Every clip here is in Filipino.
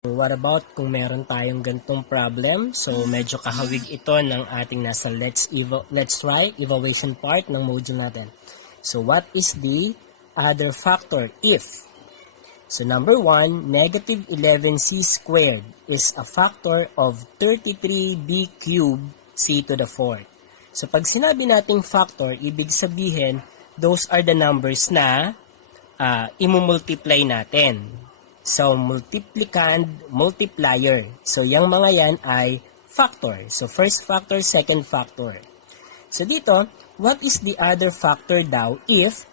What about kung meron tayong gantong problem? So, medyo kahawig ito ng ating nasa let's try evaluation part ng module natin. So, what is the other factor if? So, number 1, negative 11c squared is a factor of 33b cubed c to the 4th. So, pag sinabi nating factor, ibig sabihin, those are the numbers na imumultiply natin. So, multiplicand, multiplier. So, yung mga yan ay factor. So, first factor, second factor. So, dito, what is the other factor daw if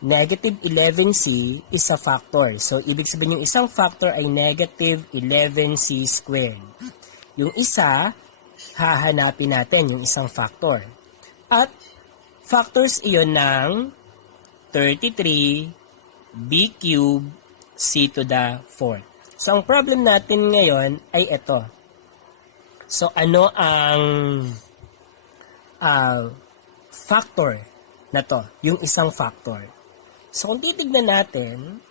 negative 11c is a factor? So, ibig sabihin yung isang factor ay negative 11c squared. Yung isa, hahanapin natin yung isang factor. At, factors iyon ng 33b cubed c to the 4th. So, ang problem natin ngayon ay ito. So, ano ang factor na to? Yung isang factor. So, kung titignan natin,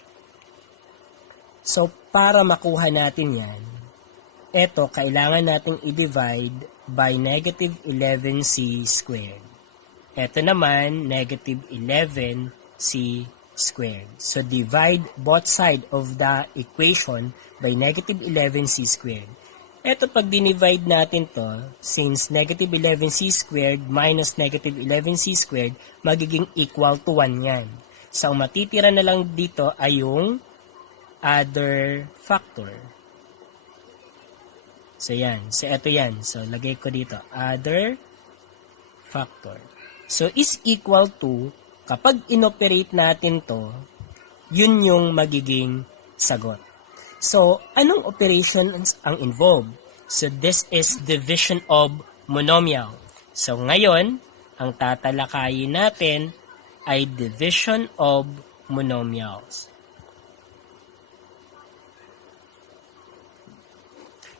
so, para makuha natin yan, ito, kailangan nating i-divide by negative 11c squared. Ito naman, negative 11c squared. So, divide both side of the equation by negative 11c squared. Ito, pag dinivide natin to, since negative 11c squared minus negative 11c squared, magiging equal to 1 yan. So, ang matitira na lang dito ay yung other factor. So, yan. So, ito yan. So, lagay ko dito, other factor. So, is equal to, kapag inoperate natin to, yun yung magiging sagot. So, anong operations ang involved? So, this is division of monomial. So, ngayon, ang tatalakayin natin ay division of monomials.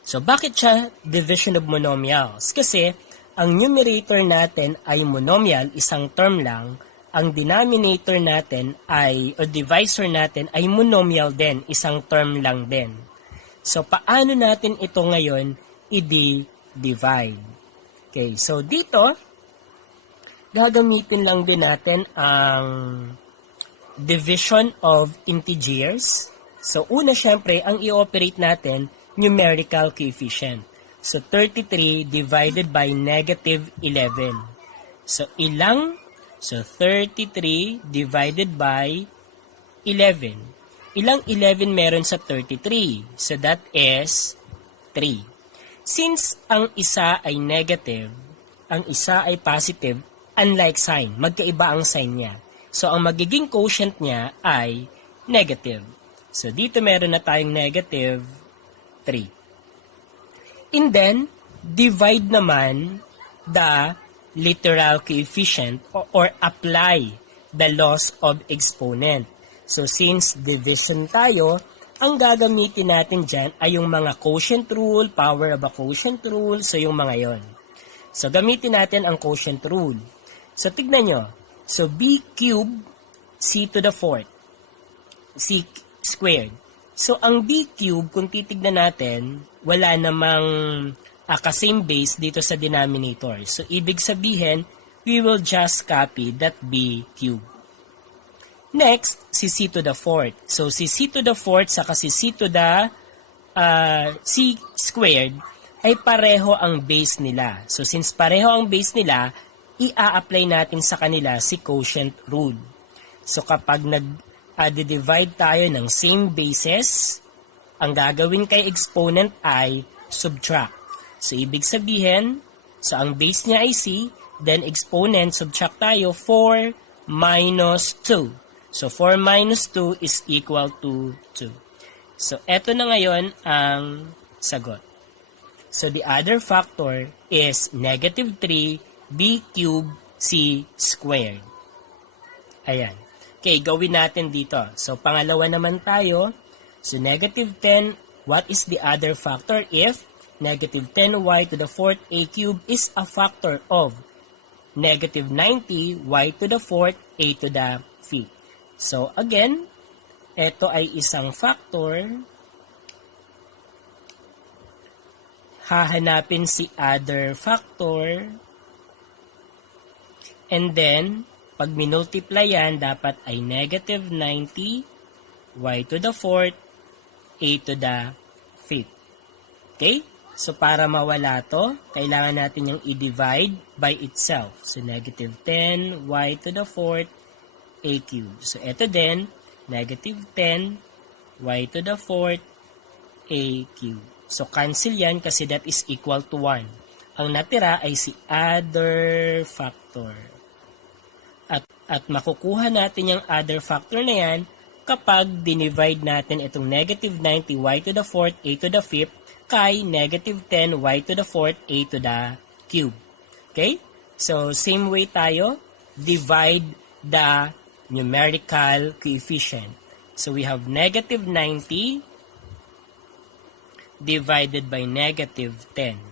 So, bakit siya division of monomials? Kasi, ang numerator natin ay monomial, isang term lang, ang denominator natin ay, o divisor natin ay monomial din, isang term lang din. So, paano natin ito ngayon i-divide? Okay, so dito, gagamitin lang din natin ang division of integers. So, una syempre, ang i-operate natin, numerical coefficient. So, 33 divided by negative 11. So, So, 33 divided by 11. Ilang 11 meron sa 33? So, that is 3. Since ang isa ay negative, ang isa ay positive, unlike sign, magkaiba ang sign niya. So, ang magiging quotient niya ay negative. So, dito meron na tayong negative 3. And then, divide naman the literal coefficient or apply the laws of exponent. So, since division tayo, ang gagamitin natin dyan ay yung mga quotient rule, power of a quotient rule, so yung mga yon. So, gamitin natin ang quotient rule. So, tignan nyo. So, b cubed c to the 4th, c squared. So, ang b cubed, kung titignan natin, wala namang same base dito sa denominator. So, ibig sabihin, we will just copy that b cubed. Next, si c to the 4th. So, si c to the 4th saka si c to the c squared ay pareho ang base nila. So, since pareho ang base nila, i-apply natin sa kanila si quotient rule. So, kapag nag-divide tayo ng same bases, ang gagawin kay exponent ay subtract. So, ibig sabihin, so ang base niya ay c, then exponent, subtract tayo, 4 minus 2. So, 4 minus 2 is equal to 2. So, eto na ngayon ang sagot. So, the other factor is negative 3 b cubed c squared. Ayan. Okay, gawin natin dito. So, pangalawa naman tayo. So, negative 10, what is the other factor if negative 10y to the 4th a cubed is a factor of negative 90y to the 4th a to the 5th. So, again, ito ay isang factor hahanapin si other factor, and then, pag minultiply yan, dapat ay negative 90, y to the 4th, a to the 5th. Okay? So, para mawala to, kailangan natin yung i-divide by itself. So, negative 10, y to the 4th, a cubed. So, ito din, negative 10, y to the 4th, a cubed. So, cancel yan kasi that is equal to 1. Ang natira ay si other factor. At makukuha natin yung other factor na yan kapag dinivide natin itong negative 90 y to the 4th, a to the 5th, kay negative 10 y to the 4th, a to the cube. Okay? So, same way tayo, divide the numerical coefficient. So, we have negative 90 divided by negative 10.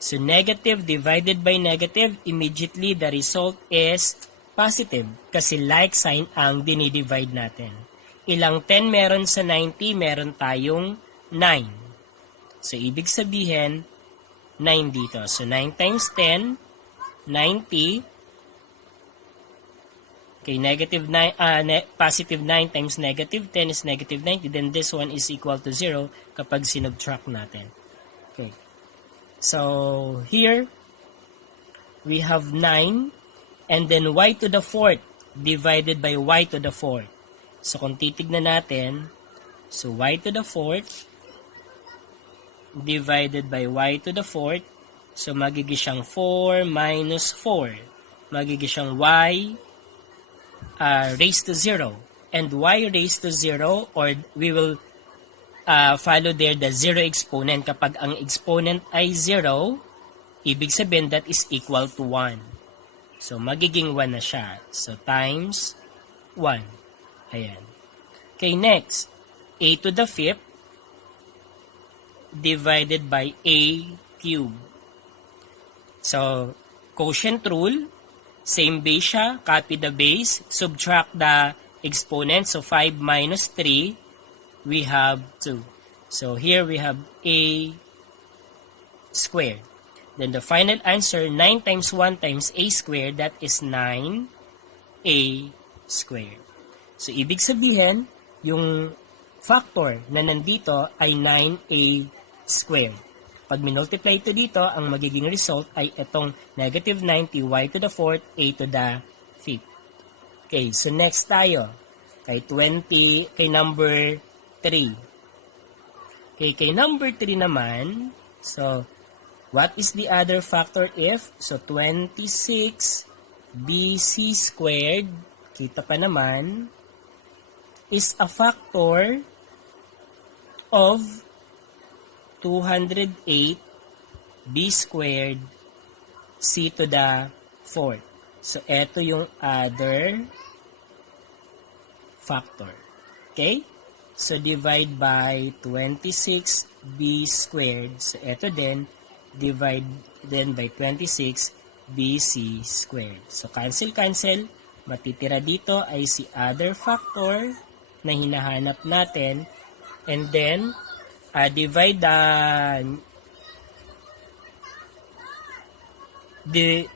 So, negative divided by negative, immediately the result is positive kasi like sign ang dinidivide natin. Ilang 10 meron sa 90? Meron tayong 9. So, ibig sabihin, 9 dito. So, 9 times 10, 90. Okay, positive 9 times negative 10 is negative 90. Then, this one is equal to 0 kapag sinubtract natin. Okay. So, here, we have 9. And then y to the 4th divided by y to the 4th. So, kung titignan natin, so y to the 4th divided by y to the 4th, so magiging siyang 4 minus 4. Magiging siyang y raised to 0. And y raised to 0, or we will follow there the 0 exponent. Kapag ang exponent ay 0, ibig sabihin that is equal to 1. So, magiging 1 na siya. So, times 1. Ayan. Okay, next. A to the 5th divided by a cubed. So, quotient rule. Same base siya. Copy the base. Subtract the exponent. So, 5 minus 3, we have 2. So, here we have a squared. Then the final answer, 9 times 1 times a squared, that is 9a squared. So, ibig sabihin, yung factor na nandito ay 9a squared. Pag minultiply ito dito, ang magiging result ay itong negative 90 y to the 4th, a to the 5th. Okay, so next tayo. Kay number 3. Okay, kay number 3 naman, so, what is the other factor if? So, 26 BC squared, kita pa naman, is a factor of 208 B squared C to the 4th. So, eto yung other factor. Okay? So, divide by 26B squared. So, eto din, divide then by 26 BC squared. So, cancel. Matitira dito ay si other factor na hinahanap natin. And then, divide the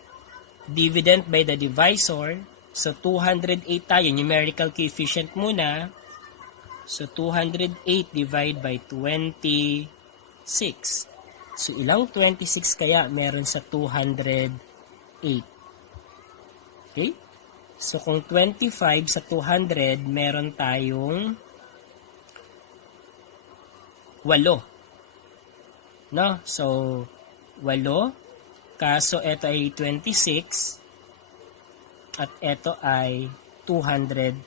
dividend by the divisor. So, 208 tayo. Numerical coefficient muna. So, 208 divide by 26. So, ilang 26 kaya meron sa 208? Okay? So, kung 25 sa 200, meron tayong 8. No? So, 8. Kaso, ito ay 26. At ito ay 208.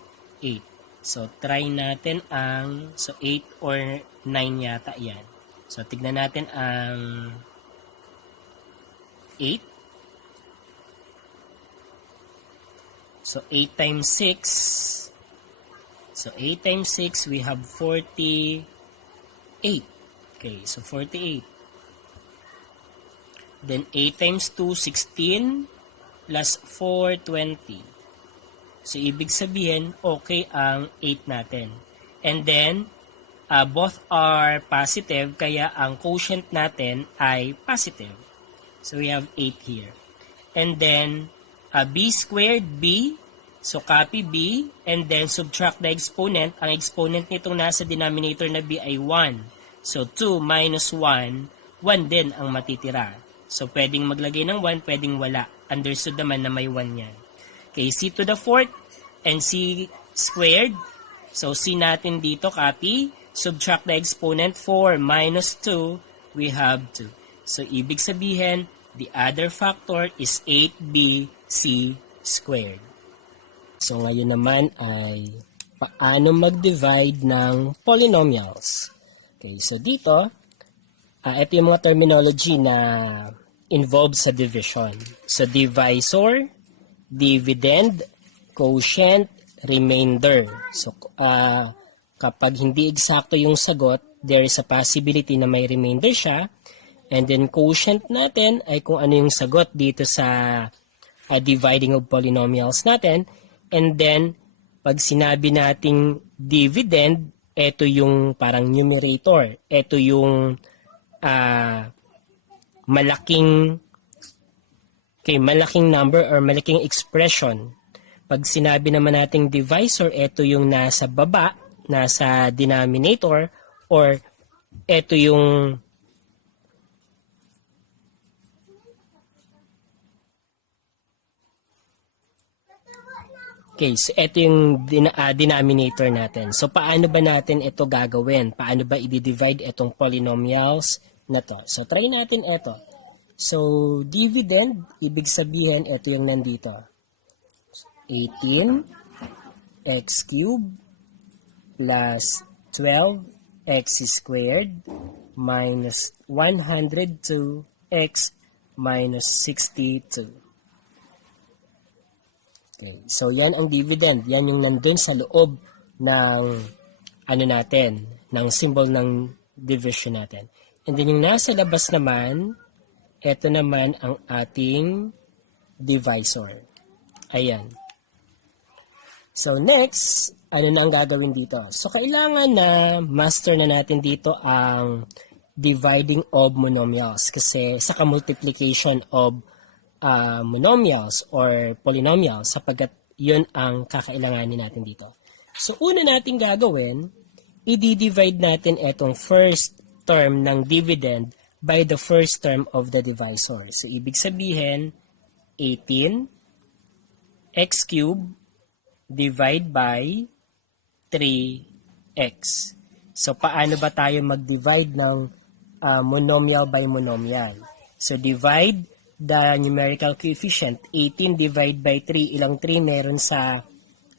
So, try natin ang, so 8 or 9 yata yan. So, tignan natin ang 8. So, 8 times 6. So, 8 times 6, we have 48. Okay, so 48. Then, 8 times 2, 16. Plus 4, 20. So, ibig sabihin, okay ang 8 natin. And then, both are positive, kaya ang quotient natin ay positive. So we have 8 here. And then, b squared, b. So copy b, and then subtract the exponent. Ang exponent nitong nasa denominator na b ay 1. So 2 minus 1, 1 din ang matitira. So pwedeng maglagay ng 1, pwedeng wala. Understood naman na may 1 yan. Okay, c to the fourth and c squared. So c natin dito, copy. Subtract the exponent, 4 minus 2, we have 2. So ibig sabihin, the other factor is 8bc squared. So ngayon naman ay paano mag-divide ng polynomials. Okay, so dito, ito yung mga terminology na involved sa division. So divisor, dividend, quotient, remainder. So kapag hindi eksakto yung sagot, there is a possibility na may remainder siya. And then quotient natin ay kung ano yung sagot dito sa dividing of polynomials natin. And then pag sinabi nating dividend, ito yung parang numerator. Ito yung malaking number or malaking expression. Pag sinabi naman nating divisor, ito yung nasa baba, nasa denominator, or ito yung okay, so ito yung denominator natin. So paano ba natin ito gagawin? Paano ba i-divide itong polynomials na to? So try natin ito. So dividend, ibig sabihin ito yung nandito. 18x cubed plus 12x squared minus 102x minus 62. Okay. So yan ang dividend. Yan yung nandun sa loob ng ng symbol ng division natin. And then yung nasa labas naman, ito naman ang ating divisor. Ayan. So next, ano na ang gagawin dito? So kailangan na master na natin dito ang dividing of monomials kasi saka multiplication of monomials or polynomials sapagkat yun ang kakailanganin natin dito. So una natin gagawin, i-divide natin itong first term ng dividend by the first term of the divisor. So ibig sabihin, 18x cubed divide by 3x. So, paano ba tayo mag-divide ng monomial by monomial? So, divide the numerical coefficient. 18 divide by 3. Ilang 3 meron sa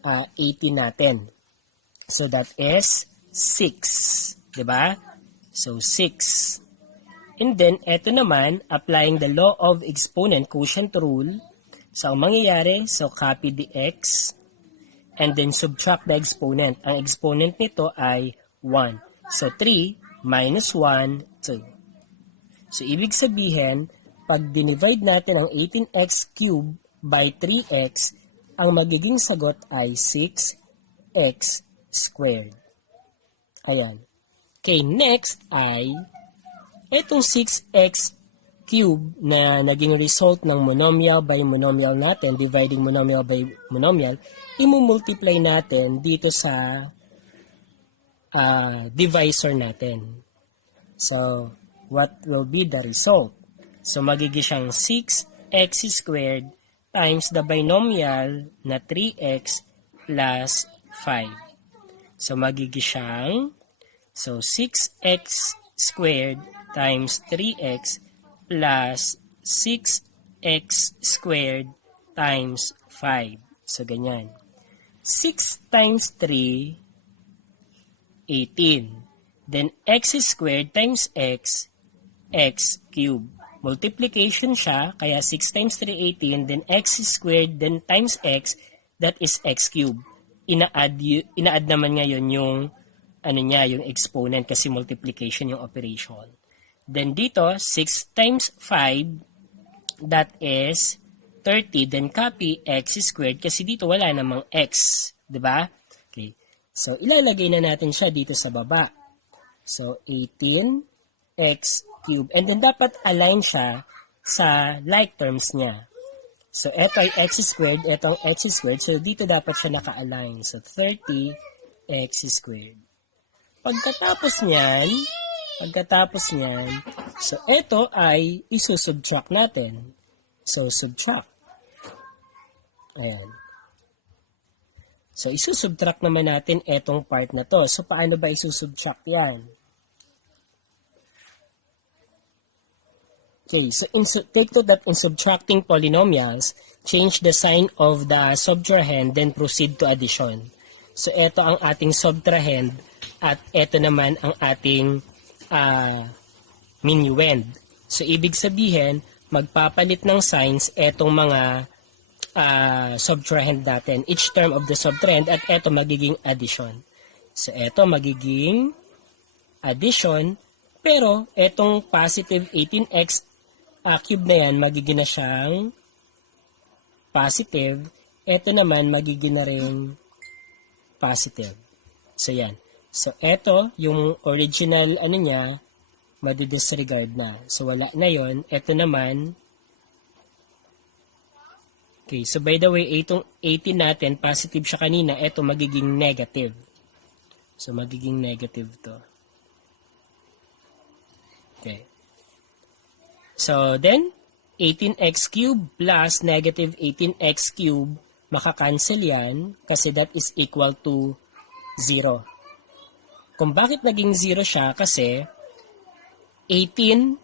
18 natin? So, that is 6. Diba? So, 6. And then, eto naman, applying the law of exponent quotient rule. So, ang mangyayari, so copy the x and then subtract the exponent. Ang exponent nito ay 1. So, 3 minus 1, 2. So, ibig sabihin, pag dinivide natin ang 18x cubed by 3x, ang magiging sagot ay 6x squared. Ayan. Okay, next ay itong 6x cube na naging result ng monomial by monomial natin, dividing monomial by monomial, imumultiply natin dito sa divisor natin. So, what will be the result? So, magiging siyang 6x squared times the binomial na 3x plus 5. So, magiging siyang 6x squared times 3x plus 6x squared times 5. So, ganyan. 6 times 3, 18. Then, x squared times x cubed. Multiplication siya, kaya 6 times 3, 18. Then, x squared, then times x, that is x cubed. Ina-add naman ngayon yung, yung exponent kasi multiplication yung operation. Then dito, 6 times 5, that is 30. Then copy x squared kasi dito wala namang x. Diba? Okay. So, ilalagay na natin siya dito sa baba. So, 18x cubed. And then, dapat align siya sa like terms niya. So, ito ay x squared, ito ang x squared. So, dito dapat siya naka-align. So, 30x squared. Pagkatapos niyan, so, ito ay isusubtract natin. So, subtract. Ayan. So, isusubtract naman natin etong part na to. So, paano ba isusubtract yan? Okay, so take note that in subtracting polynomials, change the sign of the subtrahend, then proceed to addition. So, ito ang ating subtrahend at ito naman ang ating minuend. So, ibig sabihin, magpapalit ng signs etong mga subtrahend natin, each term of the subtrahend, at ito magiging addition. So, ito magiging addition, pero etong positive 18x cube na yan, magiging na siyang positive. Ito naman, magiging na rin positive. So, yan. So, ito, yung original, niya, madidisregard na. So, wala na yon. Ito naman, okay, so by the way, itong 18 natin, positive siya kanina, ito magiging negative. So, magiging negative to. Okay. So, then, 18x cubed plus negative 18x cubed, makakancel yan kasi that is equal to 0. Kung bakit naging 0 siya, kasi 18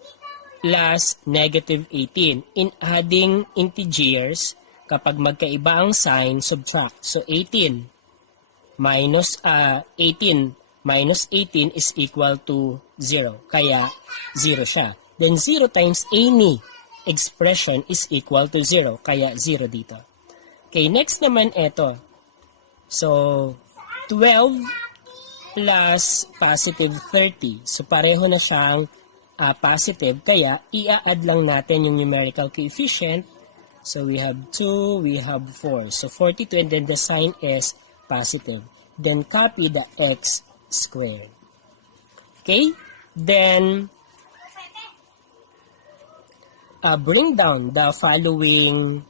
plus negative 18. In adding integers, kapag magkaiba ang sign, subtract. So, 18 minus 18 is equal to 0. Kaya, 0 siya. Then 0 times any expression is equal to 0. Kaya 0 dito. Okay, next naman ito. So, 12 plus positive 30. So, pareho na siyang positive. Kaya, i-add lang natin yung numerical coefficient. So, we have 2, we have 4. So, 42 and then the sign is positive. Then, copy the x squared. Okay? Then, bring down the following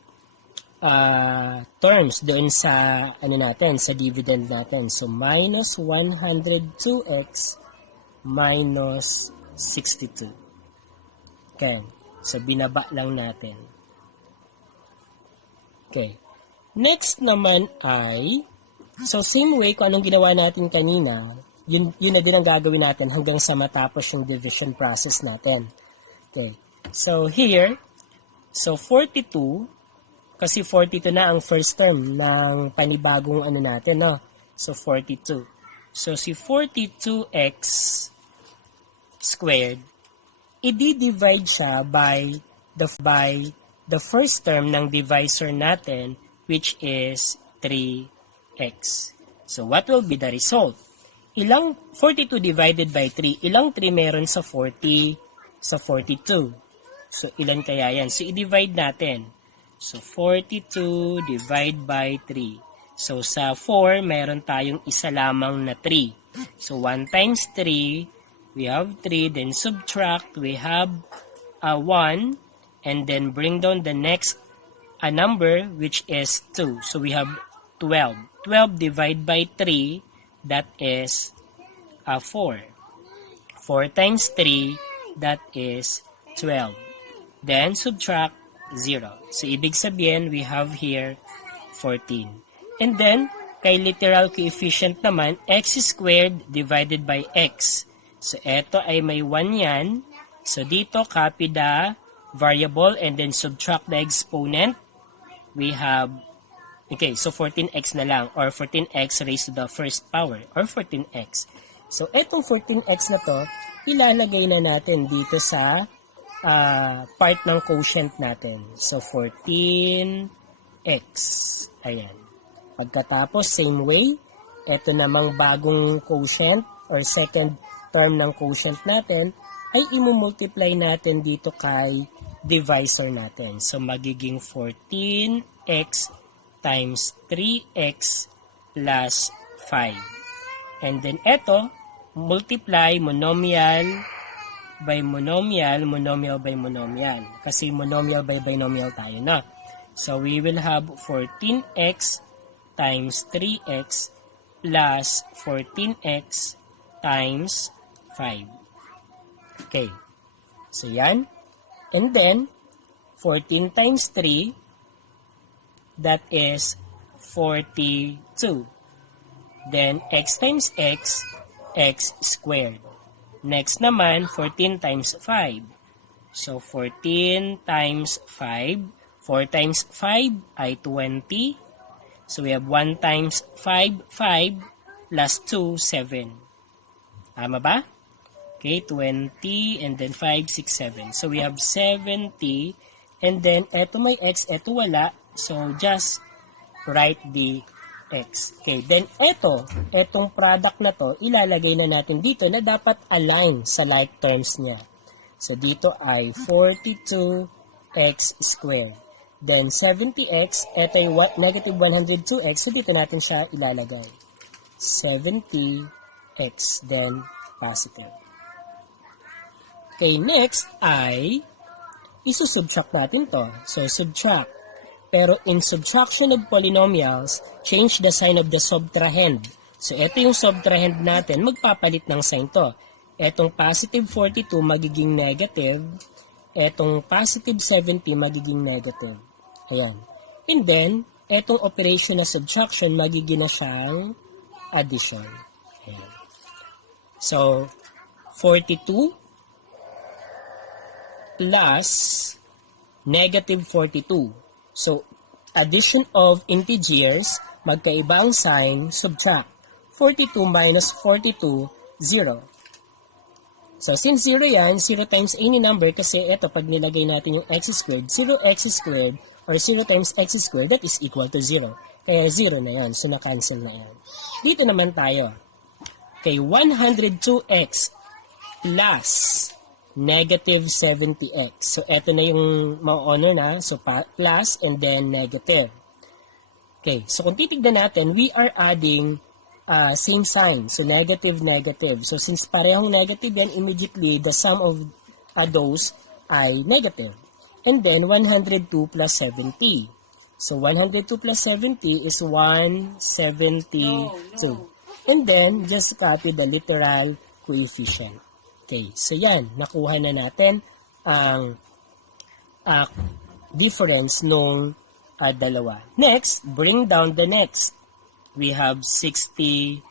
terms doon sa natin, sa dividend natin. So, minus 102x minus 62. Okay. So, binaba lang natin. Okay. Next naman ay, so same way kung anong ginawa natin kanina, yun na din ang gagawin natin hanggang sa matapos yung division process natin. Okay. So, here, so 42, kasi 42 na ang first term ng panibagong natin, no? So, 42. So, si 42x squared, i-divide siya by the first term ng divisor natin, which is 3x. So, what will be the result? 42 divided by 3, ilang 3 meron sa 40, sa 42? So, ilan kaya yan? So, i-divide natin. So, 42 divide by 3. So, sa 4, meron tayong isa lamang na 3. So, 1 times 3, we have 3. Then, subtract, we have 1. And then, bring down the next number, which is 2. So, we have 12. 12 divide by 3, that is 4. 4 times 3, that is 12. Then, subtract 0. So, ibig sabihin, we have here 14. And then, kay literal coefficient naman, x squared divided by x. So, eto ay may 1 yan. So, dito, copy the variable and then subtract the exponent. We have, okay, so 14x na lang, or 14x raised to the first power, or 14x. So, etong 14x na to, ilalagay na natin dito sa part ng quotient natin. So, 14x. Ayan. Pagkatapos, same way, ito namang bagong quotient or second term ng quotient natin ay imumultiply natin dito kay divisor natin. So, magiging 14x times 3x plus 5. And then, ito, multiply monomial by monomial, monomial by monomial. Kasi monomial by binomial tayo na. So, we will have 14x times 3x plus 14x times 5. Okay. So, yan. And then, 14 times 3, that is 42. Then, x times x, x squared. Next naman, 14 times 5. So, 14 times 5. 4 times 5 ay 20. So, we have 1 times 5, 5, plus 2, 7. Tama ba? Okay, 20, and then 5, 6, 7. So, we have 70. And then, eto may x, eto wala. So, just write the x. Okay, then etong product na to, ilalagay na natin dito na dapat align sa like terms niya. So, dito ay 42x squared. Then, 70x, eto ay negative 102x. So, dito natin siya ilalagay. 70x, then positive. Okay, next ay isusubtract natin to. So, subtract. Pero in subtraction of polynomials, change the sign of the subtrahend. So, ito yung subtrahend natin, magpapalit ng sign to. Etong positive 42 magiging negative. Etong positive 70 magiging negative. Ayan. And then, etong operation na subtraction, magiging na siyang addition. Ayan. So, 42 plus negative 42. So, addition of integers, magkaibang sign, subtract. 42 minus 42, 0. So, since 0 yan, 0 times any number, kasi ito, pag nilagay natin yung x squared, 0x squared, or 0 times x squared, that is equal to 0. Kaya 0 na yan, so na-cancel na yan. Dito naman tayo. Okay, 102x plus negative 70x. So, eto na yung ma-honor na. So, plus and then negative. Okay. So, kung titignan natin, we are adding same sign. So, negative, negative. So, since parehong negative yan, immediately, the sum of those ay negative. And then, 102 plus 70. So, 102 plus 70 is 172. And then, just copy the literal coefficient. Okay, so yan, nakuha na natin ang difference nung dalawa. Next, bring down the next. We have 62.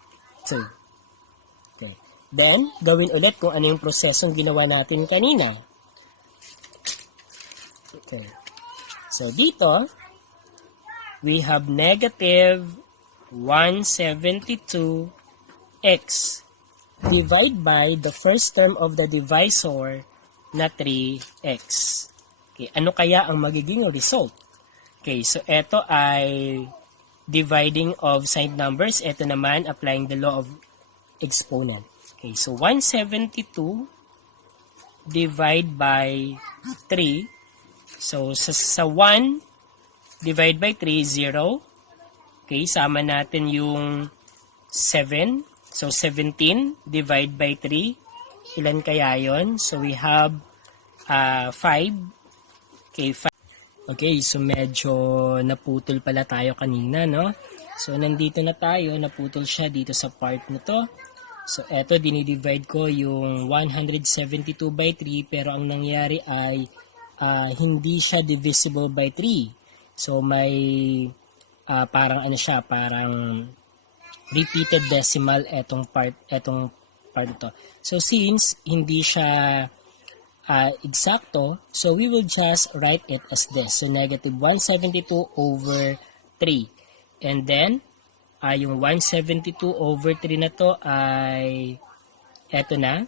Okay. Then, gawin ulit kung ano yung prosesong ginawa natin kanina. Okay. So, dito, we have negative 172x. Divide by the first term of the divisor na 3x. Okay, ano kaya ang magiging result? Okay, so ito ay dividing of signed numbers. Ito naman, applying the law of exponent. Okay, so 172 divide by 3. So, sa 1 divide by 3, 0. Okay, sama natin yung 7. So, 17 divide by 3. Ilan kaya yon? So, we have 5. Okay, 5. Okay, so medyo naputol pala tayo kanina, no? So, nandito na tayo. Naputol siya dito sa part na to. So, eto, dinidivide ko yung 172 by 3. Pero ang nangyari ay hindi siya divisible by 3. So, may parang ano siya, parang repeated decimal etong part to. So since hindi siya eksakto, so we will just write it as this. So negative 172 over 3. And then yung 172 over 3 na to ay eto na.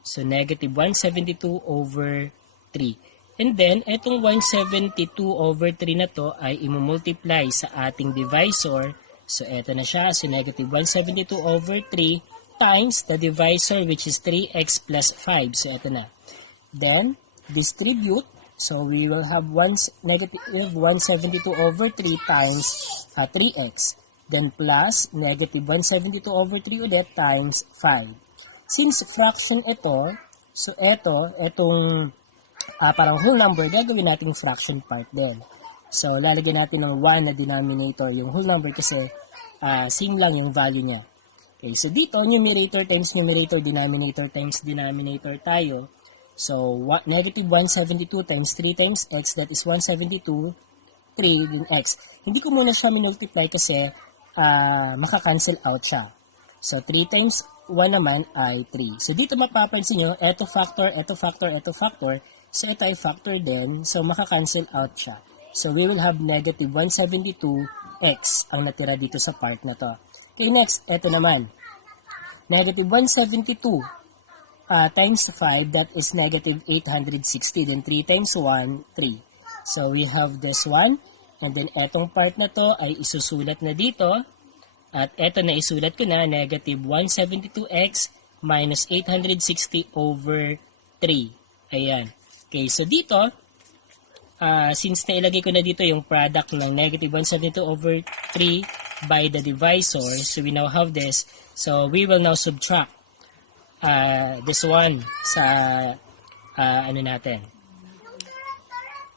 So negative 172 over 3. And then, etong 172 over 3 na to ay imumultiply sa ating divisor. So, eto na siya. So, negative 172 over 3 times the divisor which is 3x plus 5. So, eto na. Then, distribute. So, we will have negative 172 over 3 times 3x. Then, plus negative 172 over 3 ulit times 5. since fraction ito, so itong parang whole number, gagawin natin fraction part din. So, lalagyan natin ng 1 na denominator yung whole number kasi same lang yung value niya. Okay, so dito, numerator times numerator, denominator times denominator tayo. So, negative 172 times 3 times x, that is 172, 3 din x. Hindi ko muna siya minultiply kasi maka-cancel out siya. So, 3 times 1 naman ay 3. So, dito mapapansin nyo, eto factor, eto factor, eto factor. So, ito ay factor din. So, maka-cancel out siya. So, we will have negative 172x ang natira dito sa part na to. Okay, next, eto naman. Negative 172 times 5, that is negative 860. Then 3 times 1, 3. So, we have this one. And then, etong part na to ay isusulat na dito. At eto na isulat ko na, negative 172x minus 860 over 3. Ayan. Okay, so dito, since nailagay ko na dito yung product ng negative 172 over 3 by the divisor, so we now have this. So, we will now subtract this one sa ano natin.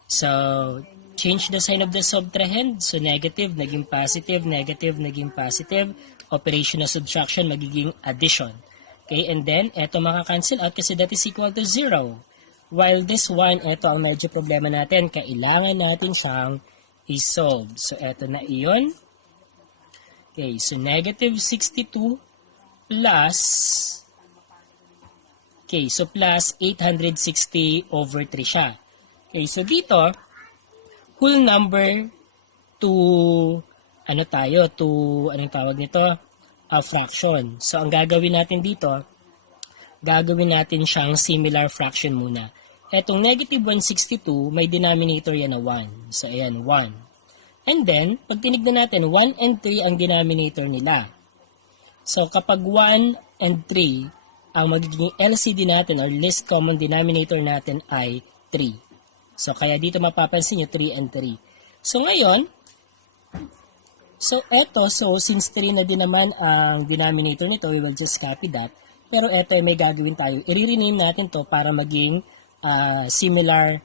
So, change the sign of the subtrahend. So, negative, naging positive, negative, naging positive. Operation na subtraction, magiging addition. Okay, and then, eto maka-cancel out kasi that is equal to 0. While this one, eto ang medyo problema natin. Kailangan natin siyang i-solve. So, eto na iyon. Okay, so negative 62 plus, okay, so plus 860 over 3 siya. Okay, so dito, whole number to, anong tawag nito? Fraction. So, ang gagawin natin dito, gagawin natin siyang similar fraction muna. Etong negative 162, may denominator yan na 1. So, ayan, 1. And then, pag tinignan natin, 1 and 3 ang denominator nila. So, kapag 1 and 3, ang magiging LCD natin or least common denominator natin ay 3. So, kaya dito mapapansin nyo, 3 and 3. So, ngayon, since 3 na din naman ang denominator nito, we will just copy that. Pero eto ay may gagawin tayo. I-rename natin to para maging similar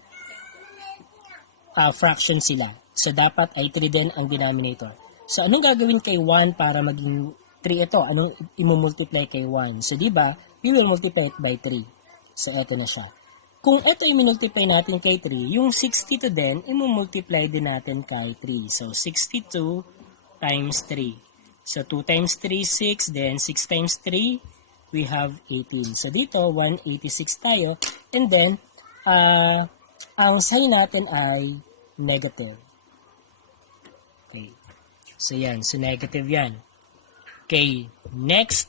fraction sila. So, dapat ay 3 din ang denominator. So, anong gagawin kay 1 para maging 3 ito? Anong imumultiply kay 1? So, di ba, we will multiply it by 3. So, eto na siya. Kung ito i-multiply natin kay 3, yung 62 din, i-multiply din natin kay 3. So, 62 times 3. So, 2 times 3, 6. Then, 6 times 3, we have 18. So, dito, 186 tayo. And then, ang sign natin ay negative. Okay. So, yan. So, negative yan. Okay. Next.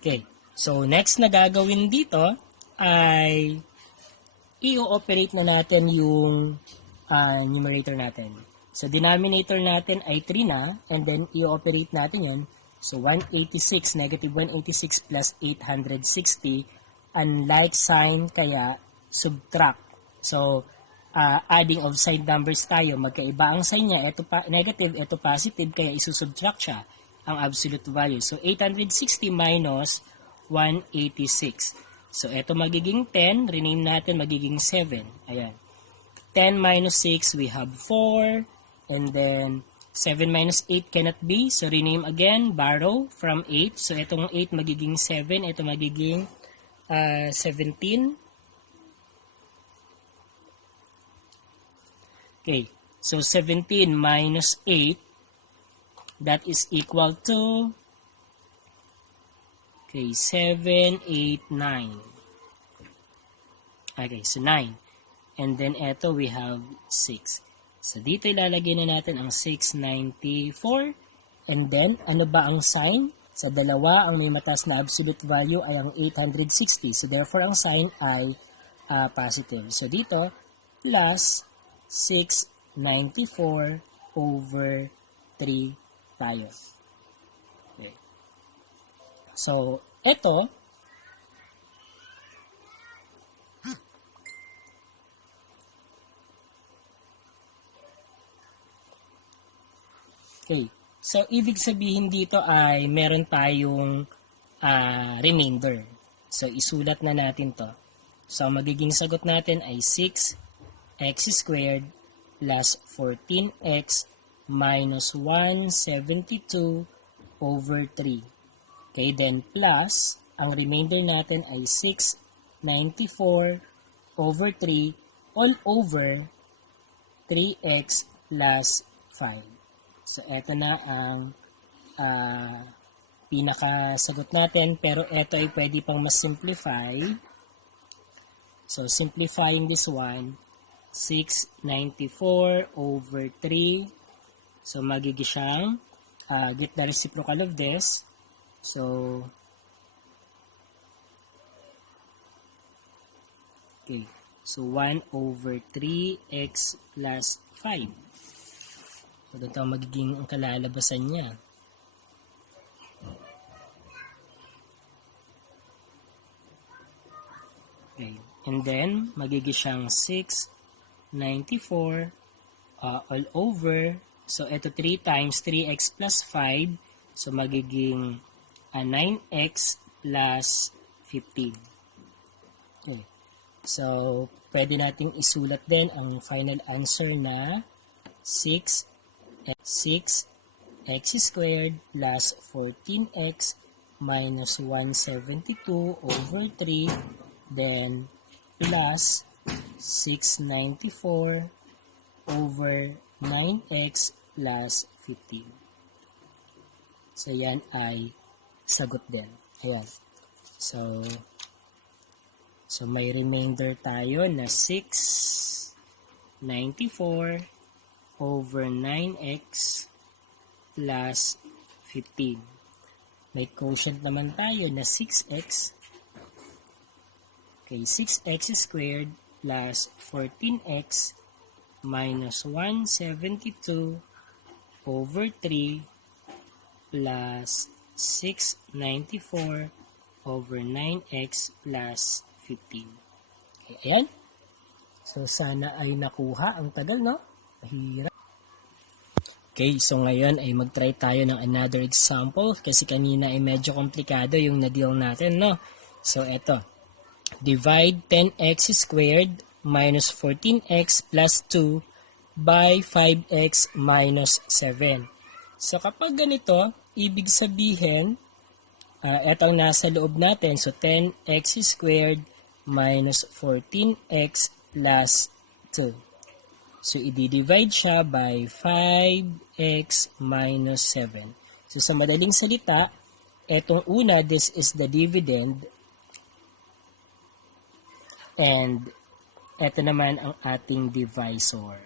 Okay. So, next na gagawin dito ay i-operate na natin yung numerator natin. So, denominator natin ay 3 na, and then i-operate natin yun. So, 186, negative 186 plus 860, unlike sign, kaya subtract. So, adding of side numbers tayo, magkaiba ang sign niya, ito negative, ito positive, kaya isusubtract siya ang absolute value. So, 860 minus 186. So, ito magiging 10. Rename natin, magiging 7. Ayan. 10 minus 6, we have 4. And then, 7 minus 8 cannot be. So, rename again, borrow from 8. So, itong 8 magiging 7. Ito magiging 17. Okay. So, 17 minus 8, that is equal to, okay, 7, 8, 9. Okay, so 9. And then, eto, we have 6. So, dito ilalagay na natin ang 694. And then, ano ba ang sign? Sa dalawa, ang may mataas na absolute value ay ang 860. So, therefore, ang sign ay positive. So, dito, plus 694 over 3 tayo. Okay. So, ito, Okay. So, ibig sabihin dito ay meron tayong remainder. So, isulat na natin to. So, magiging sagot natin ay 6x squared plus 14x minus 172 over 3. Okay, then plus, ang remainder natin ay 694 over 3 all over 3x plus 5. So, eto na ang pinakasagot natin, pero ito ay pwede pang mas simplify. So, simplifying this one, 694 over 3. So, magiging siyang, get the reciprocal of this. So, okay. So, 1 over 3x plus 5. So, ganito ang magiging ang kalalabasan niya. Okay. And then, magiging siyang 694 all over. So, ito 3 times 3x plus 5. So, magiging 9x plus 15. Okay. So, pwede nating isulat din ang final answer na 6x squared plus 14x minus 172 over 3, then plus 694 over 9x plus 15. So, yan ay sagot din. Ayan. So, may remainder tayo na 694 over 9x plus 15. May quotient naman tayo na 6x. Okay, 6x squared plus 14x minus 172 over 3 plus 694 over 9x plus 15. Okay, ayan. So, sana ay nakuha. Ang tagal, no? Mahirap. Okay, so ngayon ay mag-try tayo ng another example kasi kanina ay medyo komplikado yung na-deal natin, no? So, eto. Divide 10x squared minus 14x plus 2 by 5x minus 7. So, kapag ganito, ibig sabihin, eto ang nasa loob natin. So, 10x squared minus 14x plus 2. So, i-divide siya by 5x minus 7. So, sa madaling salita, etong una, this is the dividend. And, eto naman ang ating divisor.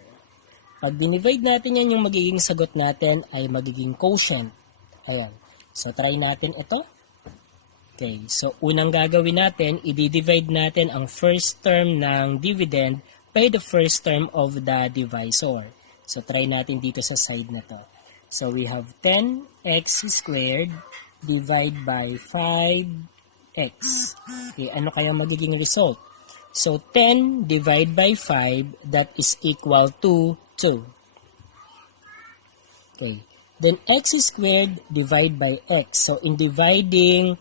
Pag dinivide natin yan, yung magiging sagot natin ay magiging quotient. Ayan. So, try natin ito. Okay, so unang gagawin natin, i-divide natin ang first term ng dividend by the first term of the divisor. So try natin dito sa side na to. So we have 10x squared divide by 5x. Okay, ano kaya magiging result? So 10 divide by 5, that is equal to 2. Okay, then x squared divide by x. So in dividing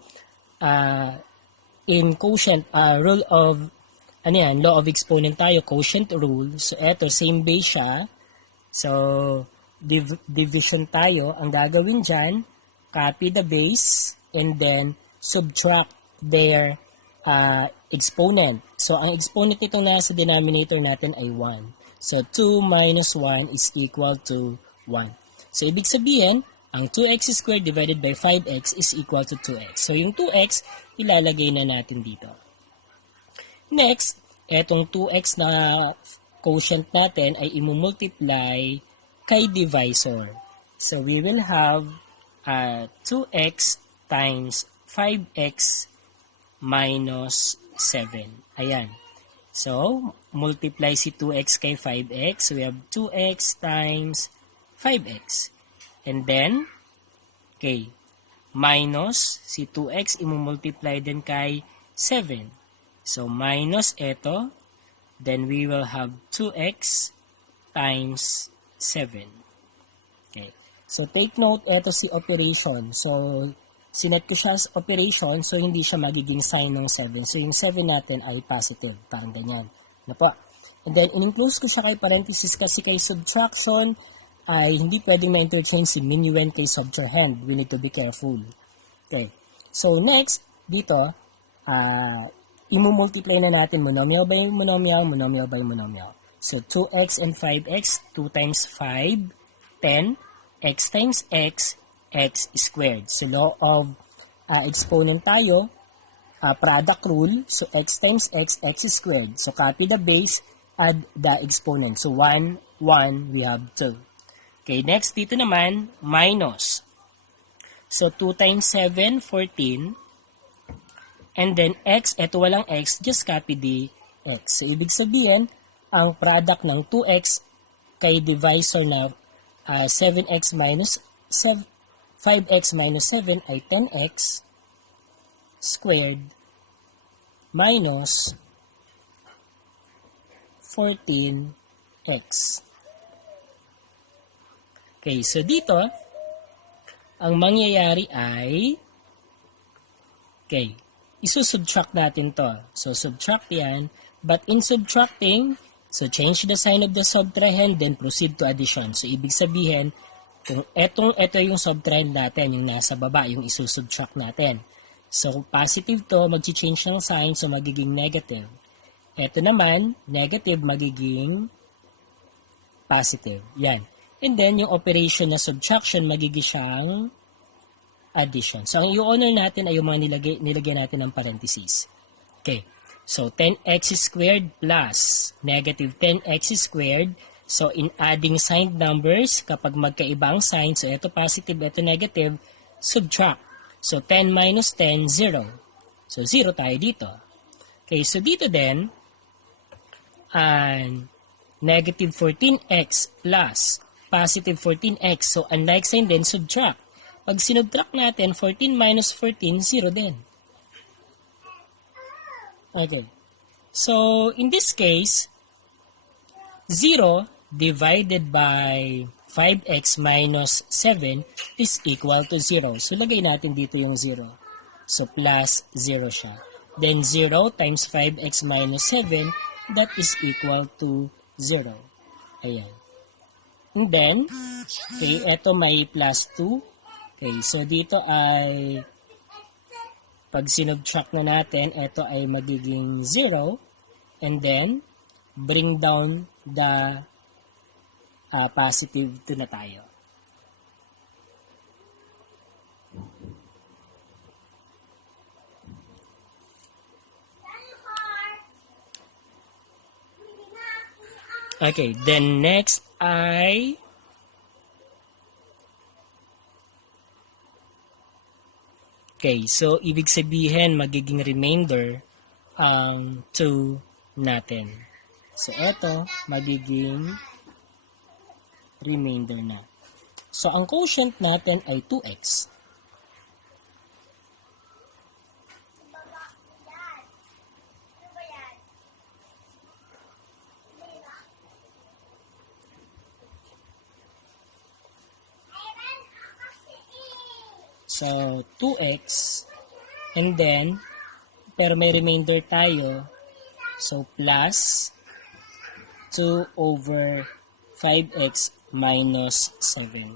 in quotient, rule of, law of exponent tayo, quotient rule. So, eto, same base siya. So, division tayo. Ang gagawin dyan, copy the base, and then, subtract their exponent. So, ang exponent nitong nasa denominator natin ay 1. So, 2 minus 1 is equal to 1. So, ibig sabihin, ang 2x squared divided by 5x is equal to 2x. So, yung 2x, ilalagay na natin dito. Next, etong 2x na quotient natin ay imumultiply kay divisor. So, we will have 2x times 5x minus 7. Ayan. So, multiply si 2x kay 5x. So, we have 2x times 5x. And then, okay, minus si 2x, imumultiply din kay 7. So, minus ito, then we will have 2x times 7. Okay. So, take note, ito si operation. So, sinet ko siya as operation, so hindi siya magiging sign ng 7. So, yung 7 natin ay positive. Parang ganyan. Ano po? And then, in-enclose ko siya kay parenthesis kasi kay subtraction ay hindi pwedeng ma-interchange si minuend kay subtrahend. We need to be careful. Okay. So, next, dito, i-multiply na natin monomial by monomial, monomial by monomial. So, 2x and 5x, 2 times 5, 10, x times x, x squared. So, law of exponent tayo, product rule. So, x times x, x squared. So, copy the base, add the exponent. So, 1, 1, we have 2. Okay, next dito naman, minus. So, 2 times 7, 14. And then, x, eto walang x, just copy the x. So, ibig sabihin, ang product ng 2x kay divisor na 7x minus 7, 5x minus 7 ay 10x squared minus 14x. Okay, so dito, ang mangyayari ay, okay, isusubtract natin to. So, subtract yan. But in subtracting, so change the sign of the subtrahend, then proceed to addition. So, ibig sabihin, kung ito yung subtrahend natin, yung nasa baba, yung isusubtract natin. So, positive to, mag-change ng sign, so magiging negative. Ito naman, negative, magiging positive. Yan. And then, yung operation na subtraction, magiging siyang addition. So, ang i-honor natin ay yung mga nilagay natin ng parentheses. Okay. So, 10x squared plus negative 10x squared. So, in adding signed numbers, kapag magkaiba ang sign, so ito positive, ito negative, subtract. So, 10 minus 10, 0. So, 0 tayo dito. Okay, so dito din, negative 14x plus positive 14x. So, unlike sign din, subtract. Pag sinubtract natin, 14 minus 14, 0 din. Okay. So, in this case, 0 divided by 5x minus 7 is equal to 0. So, lagay natin dito yung 0. So, plus 0 siya. Then, 0 times 5x minus 7, that is equal to 0. Ayan. And then, okay, eto may plus 2. Okay, so dito ay, pag sinubtract na natin, eto ay magiging 0. And then, bring down the positive 2 na tayo. Okay, then next ay okay, so ibig sabihin magiging remainder ang 2 natin. So ito magiging remainder na. So ang quotient natin ay 2x. So, 2x, and then, pero may remainder tayo, so plus 2 over 5x minus 7.